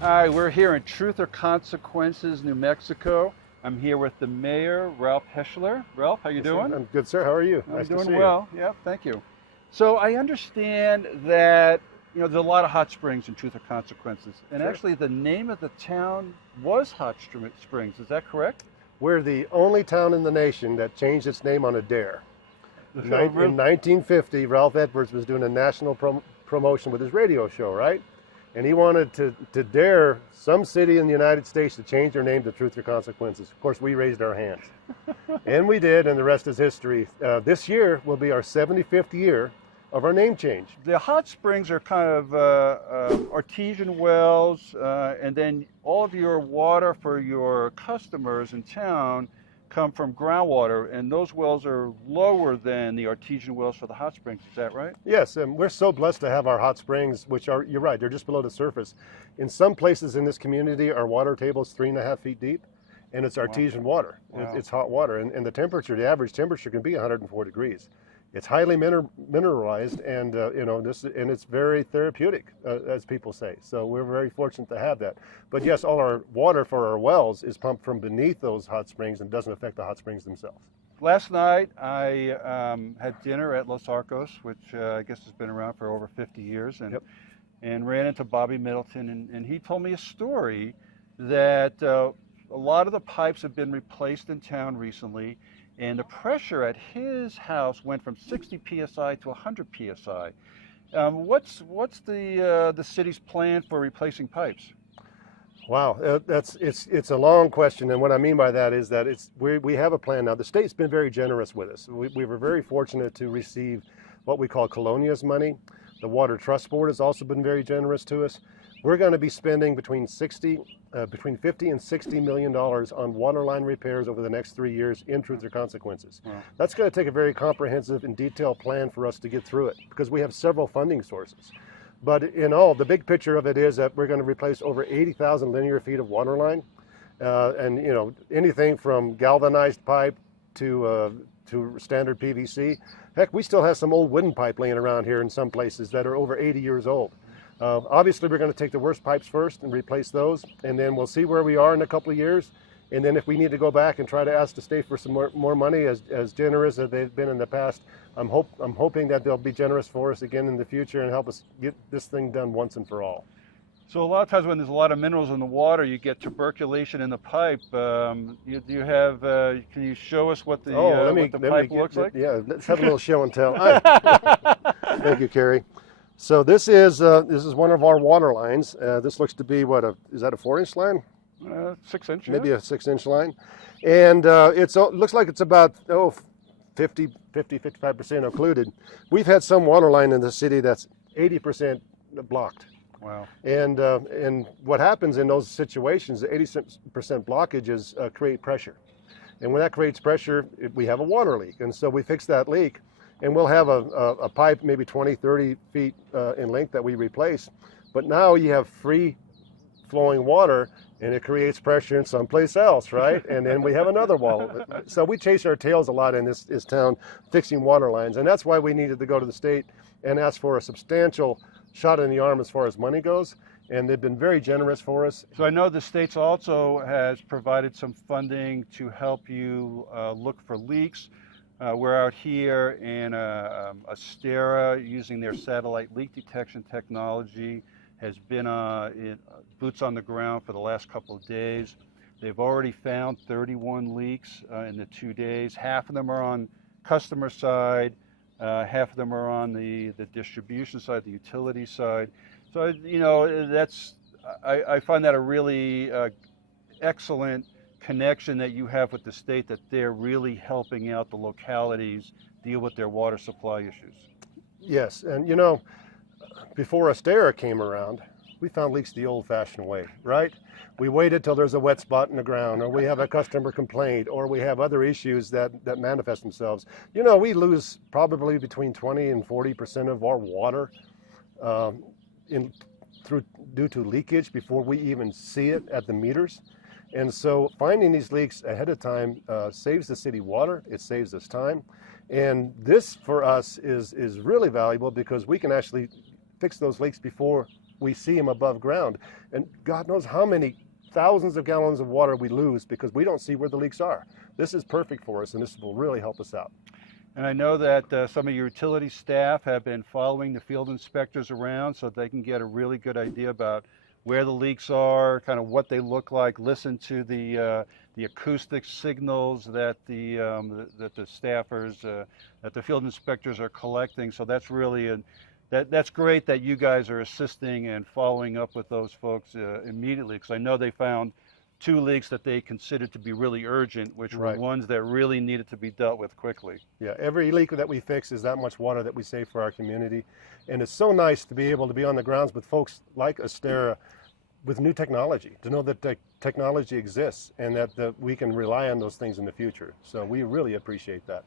Hi, we're here in Truth or Consequences, New Mexico. I'm here with the mayor, Ralph Hechler. Ralph, how you Yes, doing? sir. I'm good, sir. How are you? I'm Nice to doing see well. Yeah, thank you. So I understand that there's a lot of hot springs in Truth or Consequences, and Sure. actually the name of the town was Hot Springs. Is that correct? We're the only town in the nation that changed its name on a dare. Oh, In 1950, Ralph Edwards was doing a national promotion with his radio show, right? And he wanted to dare some city in the United States to change their name to Truth or Consequences. Of course, we raised our hands. And we did, and the rest is history. This year will be our 75th year of our name change. The hot springs are kind of artesian wells, and then all of your water for your customers in town come from groundwater, and those wells are lower than the artesian wells for the hot springs. Is that right? Yes, and we're so blessed to have our hot springs, which are, you're right, they're just below the surface. In some places in this community, our water table is 3.5 feet deep, and it's artesian water. Wow. It's hot water, and the temperature, the average temperature can be 104 degrees. It's highly mineralized, and and it's very therapeutic, as people say. So we're very fortunate to have that. But yes, all our water for our wells is pumped from beneath those hot springs and doesn't affect the hot springs themselves. Last night I had dinner at Los Arcos, which I guess has been around for over 50 years, and ran into Bobby Middleton, and he told me a story that a lot of the pipes have been replaced in town recently, and the pressure at his house went from 60 psi to 100 psi. What's the city's plan for replacing pipes? Wow, it's a long question, and what I mean by that is that we have a plan now. The state's been very generous with us. We were very fortunate to receive what we call Colonia's money. The Water Trust Board has also been very generous to us. We're going to be spending between 50 and $60 million on water line repairs over the next 3 years in Truth or Consequences. Wow. That's going to take a very comprehensive and detailed plan for us to get through it because we have several funding sources. But in all, the big picture of it is that we're going to replace over 80,000 linear feet of water line, and anything from galvanized pipe to standard PVC. Heck, we still have some old wooden pipe laying around here in some places that are over 80 years old. Obviously, we're going to take the worst pipes first and replace those, and then we'll see where we are in a couple of years. And then if we need to go back and try to ask the state for some more money, as generous as they've been in the past, I'm hoping that they'll be generous for us again in the future and help us get this thing done once and for all. So a lot of times when there's a lot of minerals in the water, you get tuberculation in the pipe. Do you have? Can you show us what the pipe looks like? Yeah, let's have a little show and tell. Thank you, Kerry. So this is one of our water lines. This looks to be is that a 4-inch line? 6 inch. Maybe a 6-inch line, and it looks like it's about 55% occluded. We've had some water line in the city that's 80% blocked. Wow. And what happens in those situations, the 80% blockages create pressure. And when that creates pressure, we have a water leak. And so we fix that leak, and we'll have a pipe maybe 20, 30 feet in length that we replace. But now you have free flowing water, and it creates pressure in someplace else, right? And then we have another wall. So we chase our tails a lot in this town fixing water lines. And that's why we needed to go to the state and ask for a substantial shot in the arm as far as money goes, and they've been very generous for us. So I know the state also has provided some funding to help you look for leaks. We're out here in Asterra using their satellite leak detection technology, has been boots on the ground for the last couple of days. They've already found 31 leaks in the 2 days. Half of them are on customer side, half of them are on the distribution side, the utility side. So, I find that a really excellent connection that you have with the state, that they're really helping out the localities deal with their water supply issues. Yes, and before Asterra came around, we found leaks the old-fashioned way, right? We waited till there's a wet spot in the ground, or we have a customer complaint, or we have other issues that manifest themselves. We lose probably between 20 and 40% of our water due to leakage before we even see it at the meters. And so finding these leaks ahead of time saves the city water, it saves us time. And this for us is really valuable because we can actually fix those leaks before we see them above ground. And God knows how many thousands of gallons of water we lose because we don't see where the leaks are. This is perfect for us, and this will really help us out. And I know that some of your utility staff have been following the field inspectors around so they can get a really good idea about where the leaks are, kind of what they look like, listen to the acoustic signals that the staffers, that the field inspectors are collecting. So that's really that's great that you guys are assisting and following up with those folks immediately, because I know they found 2 leaks that they considered to be really urgent, which were ones that really needed to be dealt with quickly. Yeah, every leak that we fix is that much water that we save for our community. And it's so nice to be able to be on the grounds with folks like Asterra with new technology, to know that technology exists and that we can rely on those things in the future. So we really appreciate that.